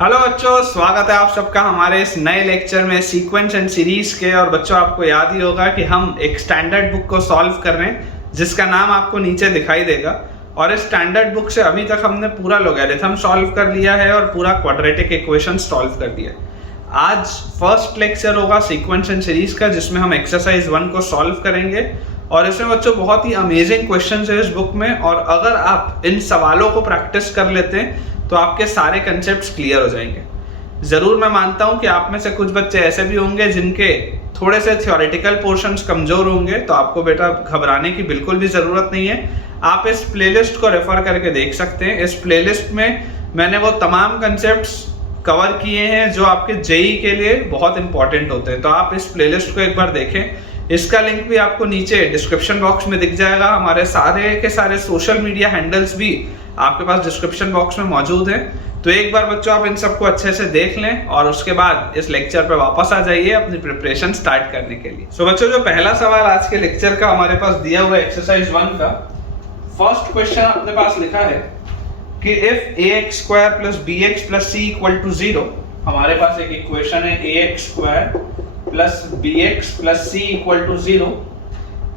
Hello बच्चों, स्वागत है आप सबका हमारे इस नए लेक्चर में सीक्वेंस एंड सीरीज के। और बच्चों, आपको याद ही होगा कि हम एक स्टैंडर्ड बुक को सॉल्व कर रहे हैं जिसका नाम आपको नीचे दिखाई देगा। और इस स्टैंडर्ड बुक से अभी तक हमने पूरा लोगैरिथम सॉल्व कर लिया है और पूरा क्वाड्रेटिक इक्वेशन सॉल्व कर दिया है। आज फर्स्ट लेक्चर होगा सीक्वेंस एंड सीरीज का, जिसमें हम एक्सरसाइज 1 को सॉल्व करेंगे। और इसमें बच्चों बहुत ही अमेजिंग क्वेश्चंस है इस बुक में, और अगर आप इन सवालों को प्रैक्टिस कर लेते हैं तो आपके सारे कंसेप्ट्स क्लियर हो जाएंगे। ज़रूर मैं मानता हूं कि आप में से कुछ बच्चे ऐसे भी होंगे जिनके थोड़े से थ्योरेटिकल पोर्शंस कमज़ोर होंगे, तो आपको बेटा घबराने की बिल्कुल भी ज़रूरत नहीं है। आप इस प्लेलिस्ट को रेफर करके देख सकते हैं। इस प्लेलिस्ट में मैंने वो तमाम कंसेप्ट्स कवर किए हैं जो आपके जेईई के लिए बहुत इंपॉर्टेंट होते हैं, तो आप इस प्लेलिस्ट को एक बार देखें। इसका लिंक भी आपको नीचे डिस्क्रिप्शन बॉक्स में दिख जाएगा। हमारे सारे के सारे सोशल मीडिया हैंडल्स भी आपके पास डिस्क्रिप्शन बॉक्स में मौजूद हैं। तो एक बार बच्चों आप इन सबको अच्छे से देख लें और उसके बाद इस लेक्चर पे वापस आ जाइए अपनी प्रिपरेशन स्टार्ट करने के लिए। सो बच्चों, जो पहला सवाल आज के लेक्चर का हमारे पास दिया हुआ है एक्सरसाइज 1 का, फर्स्ट क्वेश्चन अपने पास लिखा है कि if ax square plus bx plus c equal to 0, हमारे पास एक इक्वेशन है ax square plus bx plus c equal to 0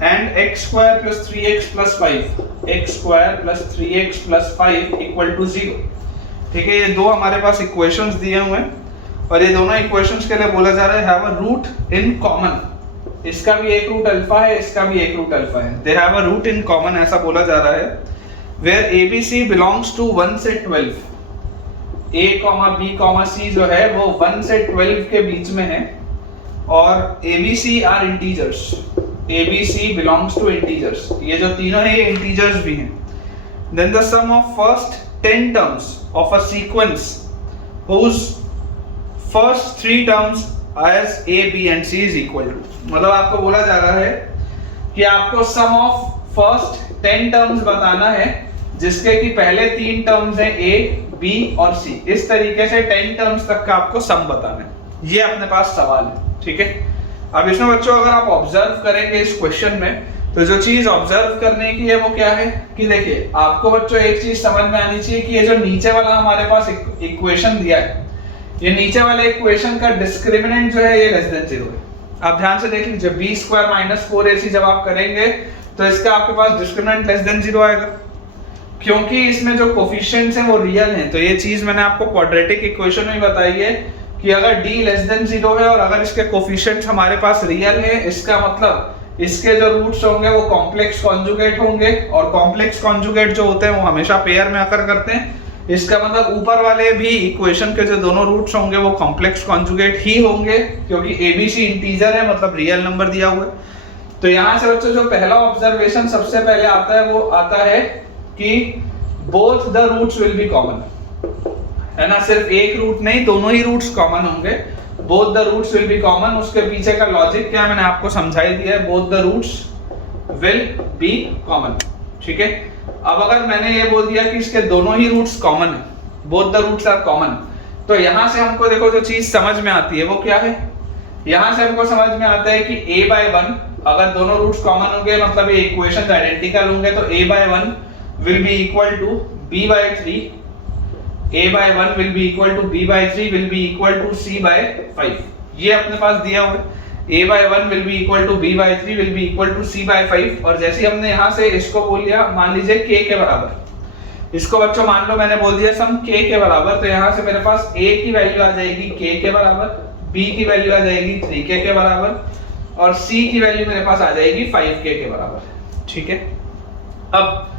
and x square plus 3x plus 5 x square plus 3x plus 5 equal to 0। ठीक है, ये दो हमारे पास equations दिए हुए हैं और ये दोनों इक्वेशंस के लिए बोला जा रहा है have a root in common. इसका भी एक रूट अल्फा है, इसका भी एक रूट अल्फा है। They have a root in common, ऐसा बोला जा रहा है। वेयर ABC बिलोंग्स टू 1 से 12, a, b, c जो है वो 1 से 12 के बीच में है और ABC are integers. ABC belongs to integers, ये जो तीनों है ये integers भी हैं। Then the sum of first 10 terms of a sequence whose first 3 terms as A, B and C is equal to, मतलब आपको बोला जा रहा है कि आपको sum of first 10 terms बताना है जिसके कि पहले 3 terms हैं A, B और C। इस तरीके से 10 terms तक का आपको sum बताना है। ये अपने पास सवाल है, ठीक है। अब इसमें बच्चों अगर आप ऑब्जर्व करेंगे इस क्वेश्चन में, तो जो चीज ऑब्जर्व करने की है वो क्या है कि देखिए, आपको बच्चों एक चीज समझ में आनी चाहिए कि ये जो नीचे वाला हमारे पास इक्वेशन दिया है, ये नीचे वाले इक्वेशन का डिस्क्रिमिनेंट जो है ये लेस देन 0 है। आप ध्यान से देख लीजिए, b स्क्वायर माइनस 4ac जब आप करेंगे तो इसका आपके पास डिस्क्रिमिनेंट लेस देन 0 आएगा, क्योंकि इसमें जो कोफिशिएंट्स हैं वो रियल हैं। तो ये चीज मैंने आपको क्वाड्रेटिक इक्वेशन में बताई है कि अगर d लेस देन 0 है और अगर इसके कोफिशिएंट्स हमारे पास रियल है, इसका मतलब इसके जो रूट्स होंगे वो कॉम्प्लेक्स कॉन्जुगेट होंगे, और कॉम्प्लेक्स कॉन्जुगेट जो होते हैं वो हमेशा पेयर में अकर करते हैं। इसका मतलब ऊपर वाले भी इक्वेशन के जो दोनों रूट्स होंगे वो कॉम्प्लेक्स कॉन्जुगेट ही होंगे, क्योंकि ABC इंटीजर है, मतलब रियल नंबर दिया हुआ है। तो यहाँ से बच्चों जो पहला ऑब्जर्वेशन सबसे पहले आता है वो आता है कि both the roots will be common, है ना। सिर्फ एक रूट नहीं, दोनों ही रूट्स कॉमन होंगे। Both the roots will be common, उसके पीछे का लॉजिक क्या मैंने आपको समझाई दिया है, both the roots will be common, ठीक है। अब अगर मैंने ये बोल दिया कि इसके दोनों ही रूट्स कॉमन है, both the roots are common, तो यहां से हमको देखो जो चीज समझ में आती है वो क्या है। यहां से हमको समझ में आता है कि a/1 अगर दोनों रूट्स कॉमन होंगे, मतलब ये इक्वेशंस आइडेंटिकल होंगे, तो a/1 will be equal to b/3, a/1 will be equal to b/3 will be equal to c/5। ये अपने पास दिया हुआ है, a/1 will be equal to b/3 will be equal to c/5। और जैसे हमने यहाँ से इसको बोल दिया, मान लीजिए k के बराबर, इसको बच्चों मान लो मैंने बोल दिया सम k के बराबर, तो यहाँ से मेरे पास a की वैल्यू आ जाएगी k के बराबर, b की वैल्यू आ जाएगी 3k के बराबर और c की वैल्यू मेरे पास आ जाएगी 5k के बराबर, ठीक है। अब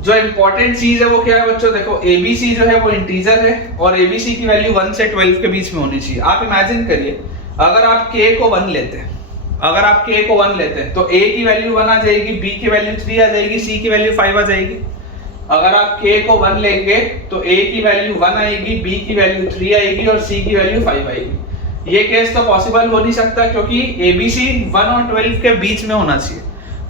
जो इंपॉर्टेंट चीज है वो क्या है बच्चों, देखो ABC जो है वो इंटीजर है और ABC की वैल्यू 1 से 12 के बीच में होनी चाहिए। आप इमेजिन करिए, अगर आप K को 1 लेते हैं, अगर आप K को 1 लेते हैं तो A की वैल्यू 1 आ जाएगी, B की वैल्यू 3 आ जाएगी, C की वैल्यू 5 आ जाएगी। अगर आप K को 1 लेंगे तो A की वैल्यू 1 आएगी, B की वैल्यू 3 आएगी और C की वैल्यू 5 आएगी। ये केस तो पॉसिबल हो नहीं सकता, क्योंकि ABC 1 और 12 के बीच में होना चाहिए,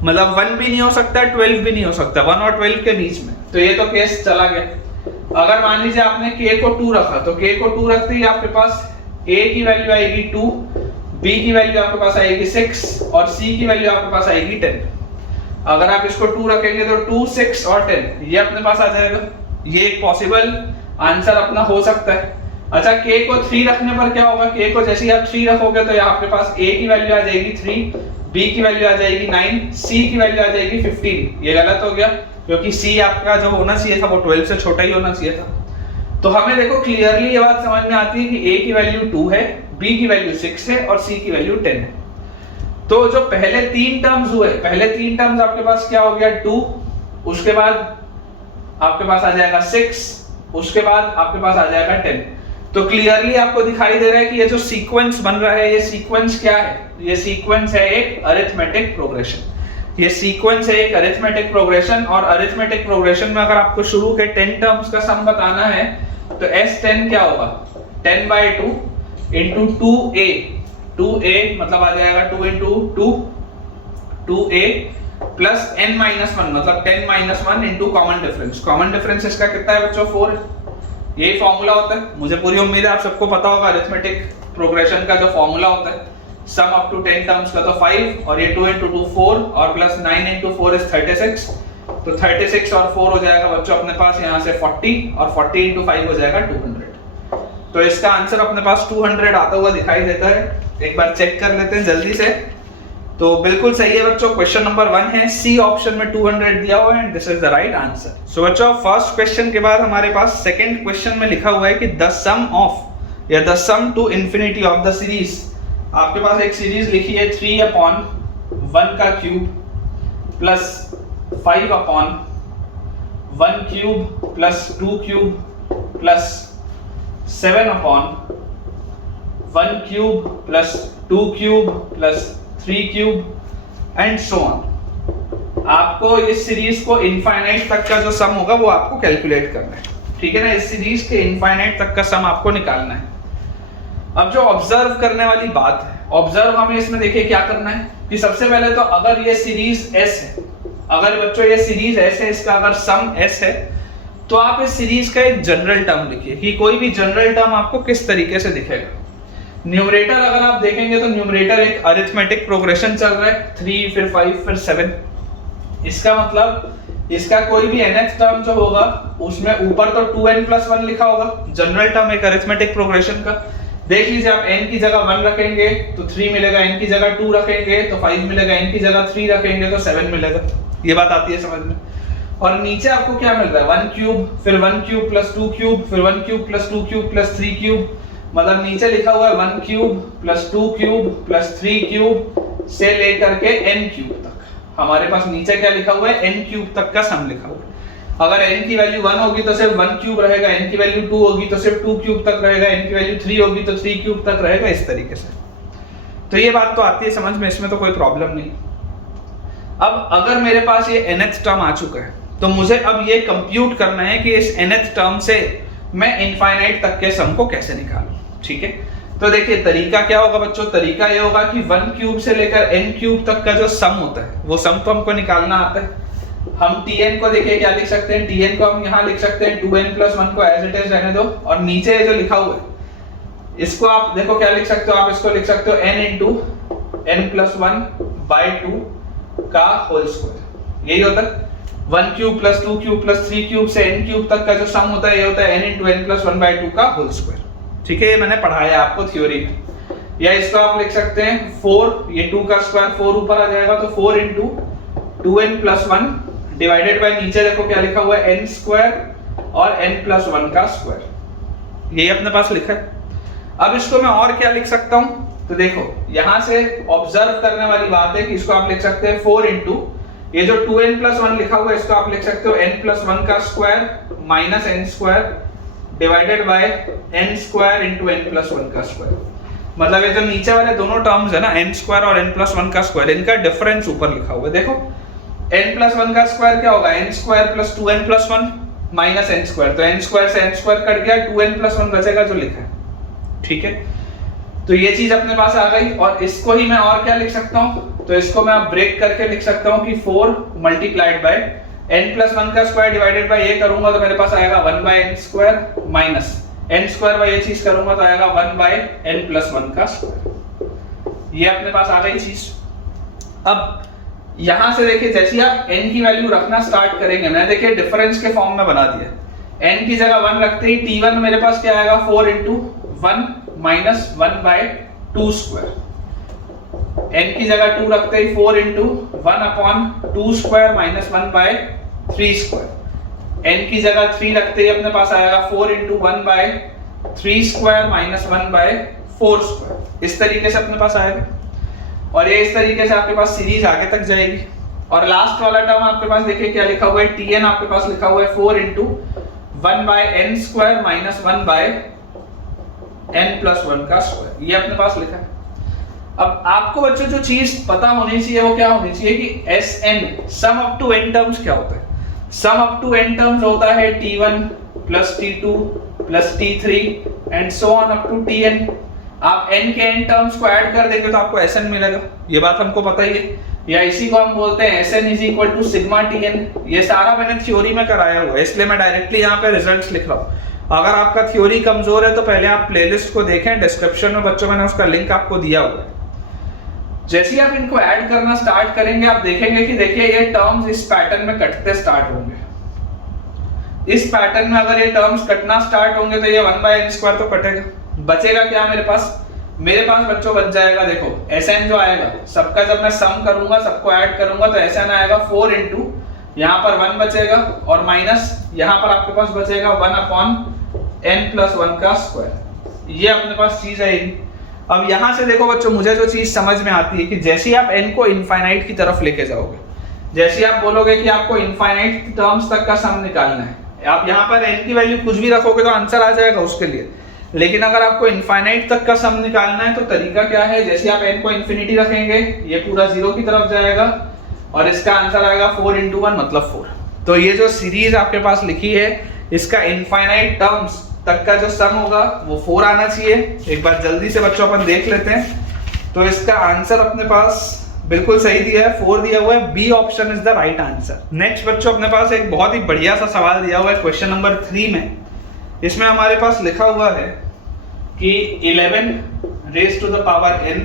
मतलब 1 भी नहीं हो सकता, 12 भी नहीं हो सकता, 1 और 12 के बीच में। तो ये तो केस चला गया। अगर मान लीजिए आपने k को 2 रखा, तो k को 2 रखते ही आपके पास a की वैल्यू आएगी 2, b की वैल्यू आपके पास आएगी 6 और c की वैल्यू आपके पास आएगी 10। अगर आप इसको 2 रखेंगे तो 2, 6 और 10 ये अपने पास आ जाएगा। ये एक पॉसिबल आंसर अपना हो सकता है। अच्छा k को 3 रखने पर क्या होगा, k को जैसे ही आप 3 रखोगे तो यहाँ आपके पास a की वैल्यू आ जाएगी 3, b की वैल्यू आ जाएगी 9, c की वैल्यू आ जाएगी 15। ये गलत हो गया क्योंकि c आपका जो होना चाहिए था वो 12 से छोटा ही होना चाहिए था। तो हमें देखो क्लियरली ये बात समझ में आती है कि a की वैल्यू 2 है, b की वैल्यू 6 है और c की वैल्यू 10 है। तो जो पहले 3 टर्म्स हुए, पहले 3 टर्म्स आपके पास क्या हो गया 2, उसके बाद आपके पास आ जाएगा 6, उसके बाद आपके पास आ जाएगा 10। तो क्लियरली आपको दिखाई दे रहा है कि ये जो सीक्वेंस बन रहा है, ये सीक्वेंस क्या है, ये सीक्वेंस है एक अरिथमेटिक प्रोग्रेशन। ये सीक्वेंस है एक अरिथमेटिक प्रोग्रेशन, और अरिथमेटिक प्रोग्रेशन में अगर आपको शुरू के 10 टर्म्स का सम बताना है तो S10 क्या होगा, 10/2 into 2a, 2a मतलब आ जाएगा 2 into 2, 2a plus n-1 मतलब 10-1 into common difference. Common difference इसका कितना है बच्चों, 4। यही फॉर्मूला होता है, मुझे पूरी उम्मीद है आप सबको पता होगा अरिथमेटिक प्रोग्रेशन का जो फॉर्मूला होता है, सम अप टू 10 टर्म्स का तो 5 और ये 2 into 2 4 और प्लस 9 into 4 is 36। तो 36 और 4 हो जाएगा बच्चों अपने पास यहाँ से 40 और 40 into 5 हो जाएगा 200। तो इसका आंसर अपने पास 200 आता हुआ दिखाई देता है। एक बार चेक कर लेते हैं जल्दी से। तो बिल्कुल सही है बच्चों, क्वेश्चन नंबर 1 है, सी ऑप्शन में 200 दिया हुआ है and this is the right answer. So बच्चों फर्स्ट क्वेश्चन के बाद हमारे पास सेकंड क्वेश्चन में लिखा हुआ है कि द सम ऑफ या the sum to infinity of the series. आपके पास एक सीरीज लिखी है 3/1 का cube plus 5/1 cube plus 2 cube plus 7/1 cube plus 2 cube plus 3 cube and so on. आपको इस सीरीज को इनफाइनाइट तक का जो सम होगा वो आपको कैलकुलेट करना है, ठीक है ना। इस सीरीज के इनफाइनाइट तक का सम आपको निकालना है। अब जो ऑब्जर्व करने वाली बात है, ऑब्जर्व हमें इसमें देखिए क्या करना है कि सबसे पहले तो अगर ये सीरीज S है, अगर बच्चों ये सीरीज S है, इसका अगर सम S है तो आप इस सीरीज का एक जनरल टर्म लिखिए कि कोई भी जनरल टर्म आपको किस तरीके से दिखेगा। न्यूमरेटर अगर आप देखेंगे तो न्यूमरेटर एक अरिथमेटिक प्रोग्रेशन चल रहा है, 3 फिर 5 फिर 7। इसका मतलब इसका कोई भी nth टर्म जो होगा उसमें ऊपर तो 2n+1 लिखा होगा, जनरल टर्म एक अरिथमेटिक प्रोग्रेशन का। देख लीजिए आप n की जगह 1 रखेंगे तो 3 मिलेगा, n की जगह 2 रखेंगे तो 5 मिलेगा, n की जगह 3 रखेंगे तो 7 मिलेगा। ये बात आती है समझ में। और नीचे आपको क्या मिल रहा है, 1 क्यूब फिर 1 क्यूब प्लस 2 क्यूब फिर 1 cube plus 2 cube plus 3 cube, मतलब नीचे लिखा हुआ है 1 cube plus 2 cube plus 3 cube से लेकर के n क्यूब तक। हमारे पास नीचे क्या लिखा हुआ है, n क्यूब तक का सम लिखा हुआ है। अगर n की वैल्यू 1 होगी तो सिर्फ 1 क्यूब रहेगा, n की वैल्यू 2 होगी तो सिर्फ 2 क्यूब तक रहेगा, n की वैल्यू 3 होगी तो 3 क्यूब तक रहेगा, इस तरीके से। तो ये बात तो आती है समझ में, इसमें तो कोई प्रॉब्लम नहीं। अब अगर मेरे पास ये nth टर्म आ चुका है तो मुझे अब ये कंप्यूट करना है कि इस nth टर्म से मैं इनफाइनाइट तक के सम को कैसे निकालूं, ठीक है। तो देखिए तरीका क्या होगा बच्चों, तरीका ये होगा कि 1 क्यूब से लेकर n क्यूब तक का जो सम होता है वो सम तो हमको निकालना आता है। हम tn को देखिए क्या लिख सकते हैं, tn को हम यहाँ लिख सकते हैं 2n+1 को एज इट इज रहने दो, और नीचे जो लिखा हुआ है इसको आप देखो क्या लिख सकते हो, आप इसको लिख सकते हो n into n+1/2 का होल स्क्वायर। यही होता है 1 cube plus 2 cube plus 3 cube से n क्यूब तक का जो सम होता है ये होता है n into n+1/2 का होल स्क्वायर, ठीक है। ये मैंने पढ़ाया आपको थ्योरी में। या इसको आप लिख सकते हैं 4, ये 2 का स्क्वायर 4 ऊपर आ जाएगा तो 4 into 2n+1 डिवाइडेड बाय नीचे देखो क्या लिखा हुआ है n² और n+1 का स्क्वायर। यही अपने पास लिखा है। अब इसको मैं और क्या लिख सकता हूं, तो देखो यहां से ऑब्जर्व करने वाली बात है कि इसको आप लिख सकते हैं 4 into ये जो 2n+1 लिखा हुआ है इसको आप लिख सकते हो n+1 का square minus n² divided by n² into n+1 का स्क्वायर। मतलब ये जो नीचे वाले दोनों टर्म्स है ना n² और n+1 का स्क्वायर, इनका डिफरेंस ऊपर लिखा हुआ है। देखो n+1 का स्क्वायर क्या होगा, n² plus 2n+1 minus n², तो n² से n² कट गया, 2n+1 बचेगा जो लिखा है, ठीक है। तो ये चीज अपने पास आ गई। और इसको ही मैं और क्या लिख सकता हूँ, तो इसको मैं ब्रेक करके लिख सकता हूँ कि 4 मल्टीप्लाइड बाय n+1 का स्क्वायर डिवाइडेड बाय ये करूंगा तो मेरे पास आएगा 1/n² माइनस n² बाय ये चीज करूंगा तो आएगा 1/n+1 का स्क्वायर। ये अपने पास आ गई चीज। अब यहां से देखिए जैसे आप n की वैल्यू रखना स्टार्ट करेंगे, मैंने देखिए डिफरेंस के फॉर्म में बना दिया। n की जगह 1 रखते ही t1 मेरे पास क्या आएगा 4 into 1 minus 1 by 2 square. n की जगह 2 रखते ही 4 into 1 upon 2 square minus 1 by 3 square. n की जगह 3 रखते ही अपने पास आएगा 4 into 1 by 3 square minus 1 by 4 square. इस तरीके से अपने पास आएगा और ये इस तरीके से आपके पास सीरीज आगे तक जाएगी। और लास्ट वाला टर्म आपके पास देखिए क्या लिखा हुआ है, tn आपके पास लिखा हुआ है 4 into 1 by n square minus 1 by n plus 1 का स्क्वायर, ये अपने पास लिखा है। अब आपको बच्चों जो चीज पता होनी चाहिए वो क्या होनी चाहिए कि Sn sum up to n terms क्या होता है। Sum up to n terms होता है t1 plus t2 plus t3 and so on up to tn। आप n के n टर्म्स को ऐड कर देंगे तो आपको Sn मिलेगा, ये बात हमको पता ही है, या इसी को हम बोलते हैं Sn is equal to sigma tn। ये सारा मैंने थ्योरी में कराया हुआ है, इसलिए मैं डायरेक्टली यहाँ पे रिजल्ट्स लिख रहा हूँ। अगर आपका थ्योरी कमजोर है तो पहले आप प्लेलिस्ट को देखें, डिस्क्रिप्शन में बच्चों मैंने उसका लिंक आपको दिया हुआ है। जैसे ही आप इनको ऐड करना स्टार्ट करेंगे आप देखेंगे कि देखिए ये टर्म्स इस पैटर्न में कटते स्टार्ट होंगे। इस पैटर्न में अगर ये टर्म्स कटना स्टार्ट होंगे तो ये 1 बाय n स्क्वायर तो कटेगा, बचेगा क्या मेरे पास बच्चों बच जाएगा, देखो Sn जो आएगा सबका जब मैं सम करूंगा सबको ऐड करूंगा तो Sn आएगा 4 इंटू यहाँ पर 1 बचेगा और माइनस यहाँ पर आपके पास बचेगा 1 अपॉन n प्लस 1 का स्क्वायर, ये अपने पास चीज आएगी। अब यहाँ से देखो बच्चों मुझे जो चीज समझ में आती है कि जैसे ही आप n को इनफाइनाइट की तरफ लेके जाओगे, जैसे ही आप बोलोगे कि आपको इनफाइनाइट टर्म्स तक का सम निकालना है, आप यहाँ पर n की वैल्यू कुछ भी रखोगे तो आंसर आ जाएगा उसके लिए। लेकिन अगर आपको इनफाइनाइट तक का सम निकालना है तो तरीका क्या है, जैसे आप n को इन्फिनिटी रखेंगे ये पूरा 0 की तरफ जाएगा और इसका आंसर आएगा 4 इंटू 1 मतलब 4। तो ये जो सीरीज आपके पास लिखी है इसका इनफाइनाइट टर्म्स तक का जो सम होगा वो 4 आना चाहिए। एक बार जल्दी से बच्चों अपन देख लेते हैं, तो इसका आंसर अपने पास बिल्कुल सही दिया है, 4 दिया हुआ है, B option is the right answer. Next बच्चों अपने पास एक बहुत ही बढ़िया सा सवाल दिया हुआ है क्वेश्चन नंबर 3 में। इसमें हमारे पास लिखा हुआ है कि 11 raise to the power n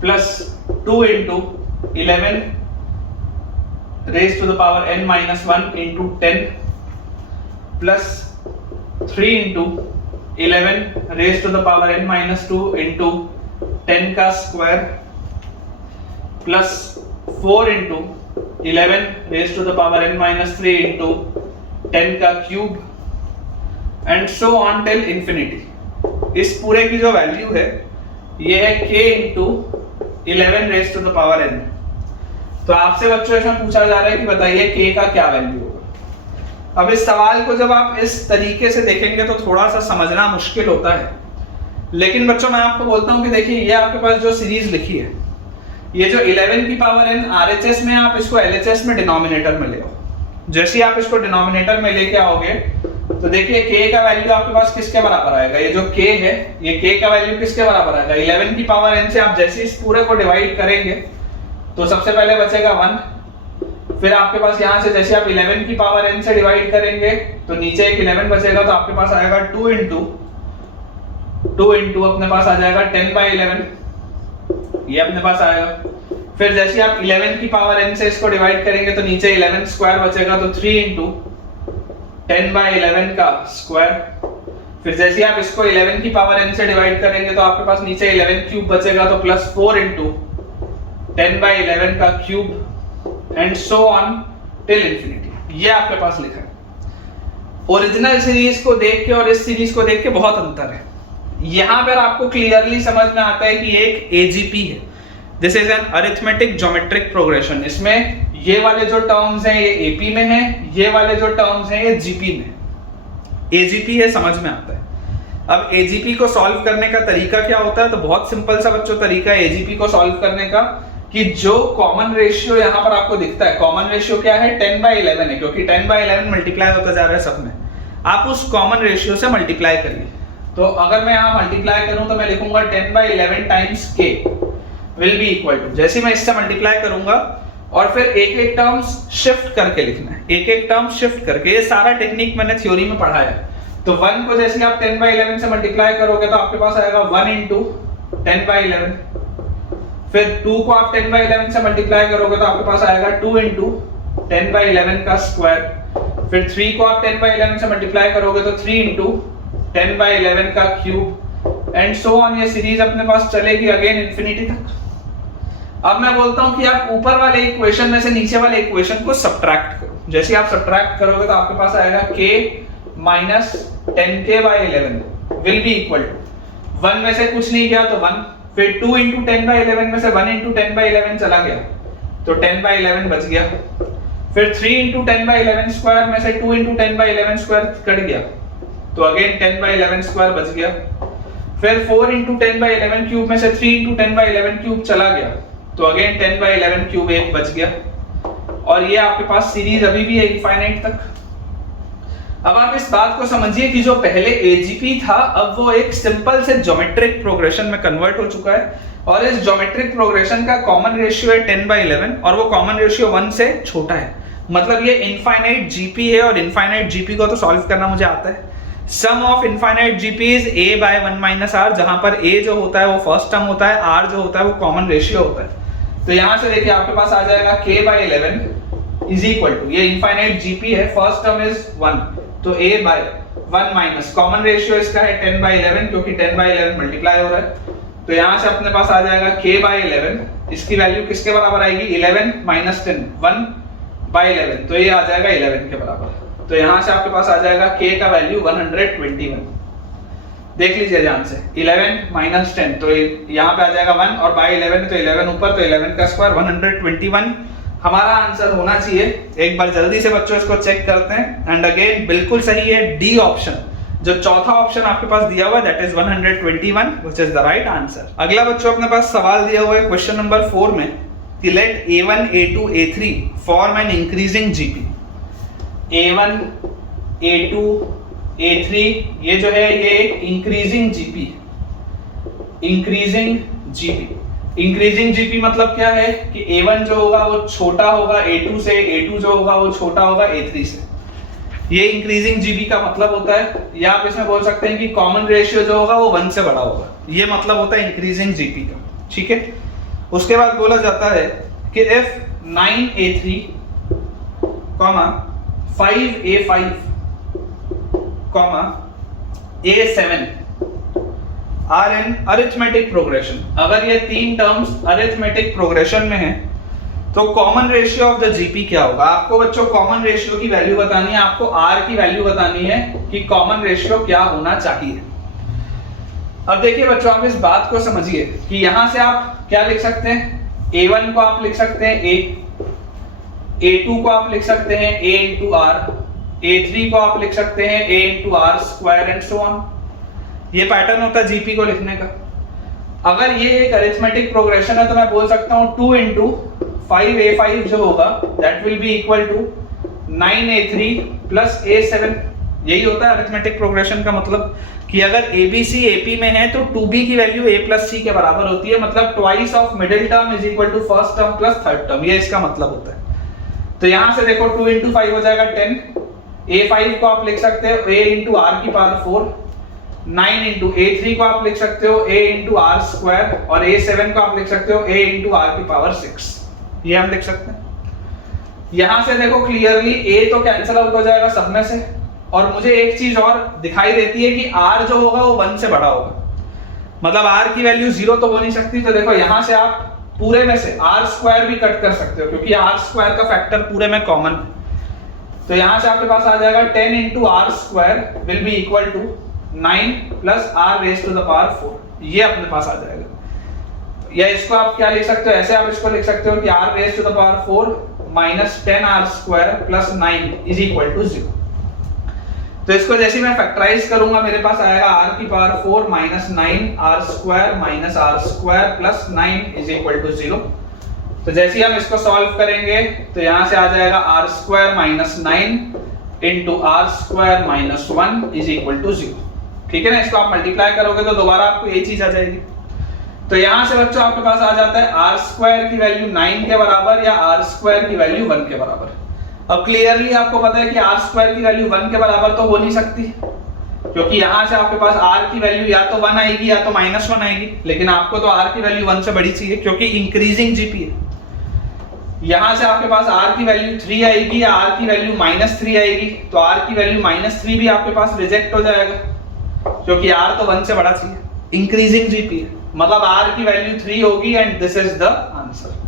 plus 2 into 11 raise to the power n minus 1 into 10 plus 3 into 11 raise to the power n minus 2 into 10 का square plus 4 into 11 raise to the power n minus 3 into 10 का cube and so on till infinity. इस पूरे की जो value है ये है k into 11 raise to the power n। तो आपसे बच्चों इसमें पूछा जा रहा है कि बताइए k का क्या वैल्यू होगा। अब इस सवाल को जब आप इस तरीके से देखेंगे तो थोड़ा सा समझना मुश्किल होता है, लेकिन बच्चों मैं आपको बोलता हूं कि देखिए ये आपके पास जो सीरीज लिखी है, ये जो 11 की पावर n RHS में, आप इसको LHS में डिनोमिनेटर में ले आओ। जैसे ही आप इसको डिनोमिनेटर में लेके आओगे तो देखिए k का वैल्यू आपके पास किसके बराबर आएगा, ये जो k है ये k का वैल्यू किसके बराबर आएगा, 11 की पावर n से आप जैसे इस पूरे को डिवाइड करेंगे तो सबसे पहले बचेगा 1, फिर आपके पास यहाँ से जैसे आप 11 की पावर n से डिवाइड करेंगे तो नीचे एक 11 बचेगा, तो आपके पास आएगा 2 इंटू अपने पास आ जाएगा 10 बाई 11, ये अपने पास आएगा। फिर जैसे आप 11 की पावर n से इसको डिवाइड करेंगे तो नीचे 11 स्क्वायर बचेगा, तो 3 इंटू 10 बाई 11 का स्क्वायर। फिर जैसे आप इसको 11 की पावर n से डिवाइड करेंगे तो आपके पास नीचे 11 क्यूब बचेगा, तो प्लस 4 इंटू 10 बाई 11 का cube and so on till infinity. ये आपके पास लिखा है। ओरिजिनल सीरीज को देख के और इस सीरीज को देख के बहुत अंतर है। यहां पर आपको क्लियरली समझ में आता है कि एक AGP है, this is an arithmetic geometric progression. इसमें ये वाले जो टर्म्स हैं ये AP में है, ये वाले जो टर्म्स हैं ये GP में। AGP है, समझ में आता है। अब AGP को सॉल्व करने का तरीका क्या होता है, तो बहुत सिंपल सा बच्चों तरीका है AGP को सॉल्व करने का कि जो कॉमन रेशियो यहाँ पर आपको दिखता है, कॉमन रेशियो क्या है 10 बाई 11 है, क्योंकि 10 बाई 11 मल्टीप्लाई होता जा रहा है सब में। आप उस कॉमन रेशियो से मल्टीप्लाई करिए। तो अगर मैं यहाँ मल्टीप्लाई करूं तो मैं लिखूंगा 10 by 11 times k will be equal to, जैसे मैं इससे मल्टीप्लाई करूंगा और फिर एक एक टर्म्स शिफ्ट करके लिखना है, एक एक टर्म शिफ्ट करके। ये सारा टेक्निक मैंने थ्योरी में पढ़ाया है। तो 1 को जैसे आप 10 बाई 11 से मल्टीप्लाई करोगे तो आपके पास आएगा 1 इंटू 10 बाई 11। फिर 2 को आप 10 बाई 11 से मल्टीप्लाई करोगे तो आपके पास आएगा 2 इंटू 10 बाई 11 का स्क्वायर। फिर 3 को आप 10/11 से मल्टीप्लाई करोगे तो 3 इंटू 10/11 का क्यूब एंड सो ऑन। ये सीरीज अपने पास चलेगी अगेन इंफिनिटी तक। अब मैं बोलता हूं कि आप ऊपर वाले इक्वेशन में से नीचे वाले इक्वेशन को सब्ट्रैक्ट करो। जैसे आप सब्ट्रैक्ट करोगे तो आपके पास आएगा k minus 10k/11 will be equal to 1 में से कुछ नहीं गया तो 1, फिर 2 इंटू 10/11 में से 1 इंटू 10/11 चला गया तो 10/11 बच गया, फिर 3 इंटू 10/11 स्क्वायर में से 2 इंटू 10/11 स्क्वायर कट गया तो अगेन 10/11 स्क्वायर बच गया, फिर 4 इंटू 10/11 क्यूब में से 3 इंटू 10/11 क्यूब चला गया तो अगेन 10/11 क्यूब एक बच गया, और ये आपके पास सीरीज अभी भी है इनफाइनाइट तक। अब आप इस बात को समझिए कि जो पहले एजीपी था अब वो एक सिंपल से ज्योमेट्रिक प्रोग्रेशन में कन्वर्ट हो चुका है, और इस ज्योमेट्रिक प्रोग्रेशन का कॉमन रेशियो है 10/11 और वो कॉमन रेशियो 1 से छोटा है। मतलब ये इनफाइनाइट जीपी है, और इनफाइनाइट जीपी को तो सॉल्व करना मुझे आता है। Sum of infinite GP is a by 1 minus r, जहां पर a जो होता है वो फर्स्ट टर्म होता है, r जो होता है वो कॉमन रेशियो होता है। तो यहां से देखिए आपके पास आ जाएगा k/11 इज इक्वल टू, ये इनफाइनाइट जीपी है, फर्स्ट टर्म इज 1 तो a by 1 minus common ratio इसका है 10/11 क्योंकि 10/11 मल्टीप्लाई हो रहा है, तो यहां से अपने पास आ जाएगा k/11, इसकी वैल्यू किसके बराबर आएगी 11 माइनस 10 1/11, तो ये आ जाएगा 11 के बराबर। तो यहां से आपके पास आ जाएगा k का वैल्यू 121। देख लीजिए ध्यान से 11 माइनस 10 तो यहाँ पे आ जाएगा 1 और बाय 11 तो 11 ऊपर तो 11 का स्क्वायर 121 हमारा आंसर होना चाहिए। एक बार जल्दी से बच्चों इसको चेक करते हैं, एंड अगेन बिल्कुल सही है डी ऑप्शन, जो चौथा ऑप्शन आपके पास दिया हुआ है that is 121 which is the right answer. अगला बच्चों अपने पास सवाल दिया हुआ है क्वेश्चन नंबर 4 में कि let a1 a2 a3 form an increasing GP. a1 a2 a3 ये जो है ये एक इंक्रीजिंग जीपी, इंक्रीजिंग जीपी मतलब क्या है कि a1 जो होगा वो छोटा होगा a2 से, a2 जो होगा वो छोटा होगा a3 से। ये इंक्रीजिंग जीपी का मतलब होता है, या आप इसमें बोल सकते हैं कि कॉमन रेशियो जो होगा वो 1 से बड़ा होगा, ये मतलब होता है इंक्रीजिंग जीपी का। ठीक है, उसके बाद बोला जाता है कि if 9a3, 5a5, a7 are in arithmetic progression, अगर ये तीन टर्म्स अरिथमेटिक प्रोग्रेशन में है तो common ratio of the GP क्या होगा। आपको बच्चों कॉमन रेशियो की वैल्यू बतानी है, आपको आर की वैल्यू बतानी है कि कॉमन रेशियो क्या होना चाहिए। अब देखिए बच्चों आप इस बात को समझिए कि यहां से आप क्या लिख सकते हैं, a1 को आप लिख सकते हैं a, a2 को आप लिख सकते हैं a इंटू आर, a3 को आप लिख सकते हैं a into r square and so on. ये पैटर्न होता है जीपी को लिखने का। अगर ये एक अरिथमेटिक प्रोग्रेशन है तो मैं बोल सकता हूं 2 इंटू 5a5 जो होगा that will be equal to 9a3 plus a7। यही होता है अरिथमेटिक प्रोग्रेशन का मतलब कि अगर abc ap में है तो 2b की वैल्यू a प्लस c के बराबर होती है, मतलब twice of middle term is equal to first term plus third term, ये इसका मतलब होता है। तो यहां से देखो 2 इंटू 5 हो जाएगा 10, a5 को आप लिख सकते हो a इंटू आर की पावर 4, 9 इंटू a3 को आप लिख सकते हो a इंटू आर स्क्वायर, और a7 को आप लिख सकते हो a इंटू आर की पावर 6, ये हम लिख सकते हैं। यहां से देखो क्लियरली a तो कैंसिल आउट हो जाएगा सब में से, और मुझे एक चीज और दिखाई देती है कि r जो होगा वो 1 से बड़ा होगा, मतलब r की वैल्यू 0 तो हो नहीं सकती। तो देखो यहां से आप पूरे में से r स्क्वायर भी कट कर सकते हो क्योंकि r स्क्वायर का फैक्टर पूरे में कॉमन है। तो यहां से आपके पास आ जाएगा 10 into r square will be equal to 9 plus r raise to the power 4, ये अपने पास आ जाएगा। या इसको आप क्या लिख सकते हो, ऐसे आप इसको लिख सकते हो कि r raise to the power 4 minus 10r square plus 9 is equal to 0। तो इसको जैसे मैं फैक्टराइज करूंगा मेरे पास आएगा r की power 4 minus 9r square minus r square plus 9 is equal to 0। तो जैसे ही हम इसको सॉल्व करेंगे तो यहां से आ जाएगा r square minus 9 into r square minus 1 is equal to 0। ठीक है ना, इसको आप मल्टीप्लाई करोगे तो दोबारा आपको ये चीज आ जाएगी। तो यहां से बच्चों आपके पास आ जाता है r स्क्वायर की वैल्यू 9 के बराबर या r स्क्वायर की वैल्यू 1 के बराबर। अब क्लियरली आपको पता है कि r स्क्वायर की वैल्यू 1 के बराबर तो हो नहीं सकती, क्योंकि यहां से आपके पास r की वैल्यू या तो 1 आएगी या तो -1 आएगी, लेकिन आपको तो r की वैल्यू 1 से बड़ी चाहिए क्योंकि इंक्रीजिंग जीपी है। यहां से आपके पास r की वैल्यू 3 आएगी या r की वैल्यू -3 आएगी, तो r की वैल्यू -3 भी आपके पास रिजेक्ट हो जाएगा, क्योंकि r तो 1 से बड़ा चाहिए, इंक्रीजिंग जीपी है, मतलब r की वैल्यू 3 होगी and this is the answer.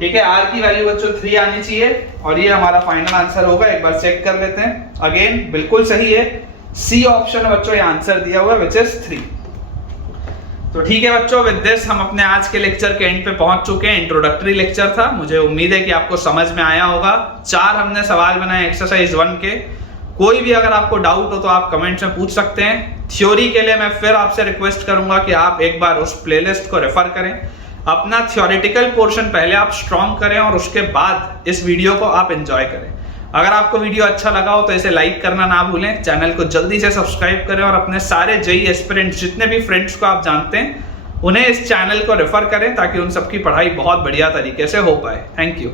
ठीक है, r की वैल्यू बच्चों 3 आनी चाहिए और ये हमारा फाइनल आंसर होगा। एक बार चेक कर लेते हैं, अगेन बिल्कुल सही है, सी ऑप्शन है बच्चों, ये आंसर दिया हुआ है विच इज 3। तो ठीक है बच्चों, विद दिस हम अपने आज के लेक्चर के एंड पे पहुंच चुके हैं। इंट्रोडक्टरी लेक्चर था, मुझे उम्मीद है कि आपको समझ में आया होगा। 4 हमने सवाल बनाए एक्सरसाइज 1 के। कोई भी अगर आपको डाउट हो तो आप कमेंट्स में पूछ सकते हैं। थ्योरी के लिए मैं फिर आपसे रिक्वेस्ट करूंगा कि आप एक बार उस प्लेलिस्ट को रेफर करें, अपना थ्योरेटिकल पोर्शन पहले आप स्ट्रॉन्ग करें और उसके बाद इस वीडियो को आप एंजॉय करें। अगर आपको वीडियो अच्छा लगा हो तो इसे लाइक करना ना भूलें, चैनल को जल्दी से सब्सक्राइब करें और अपने सारे जेईई एस्पिरेंट्स जितने भी फ्रेंड्स को आप जानते हैं उन्हें इस चैनल को रेफर करें ताकि उन सबकी पढ़ाई बहुत बढ़िया तरीके से हो पाए। Thank you.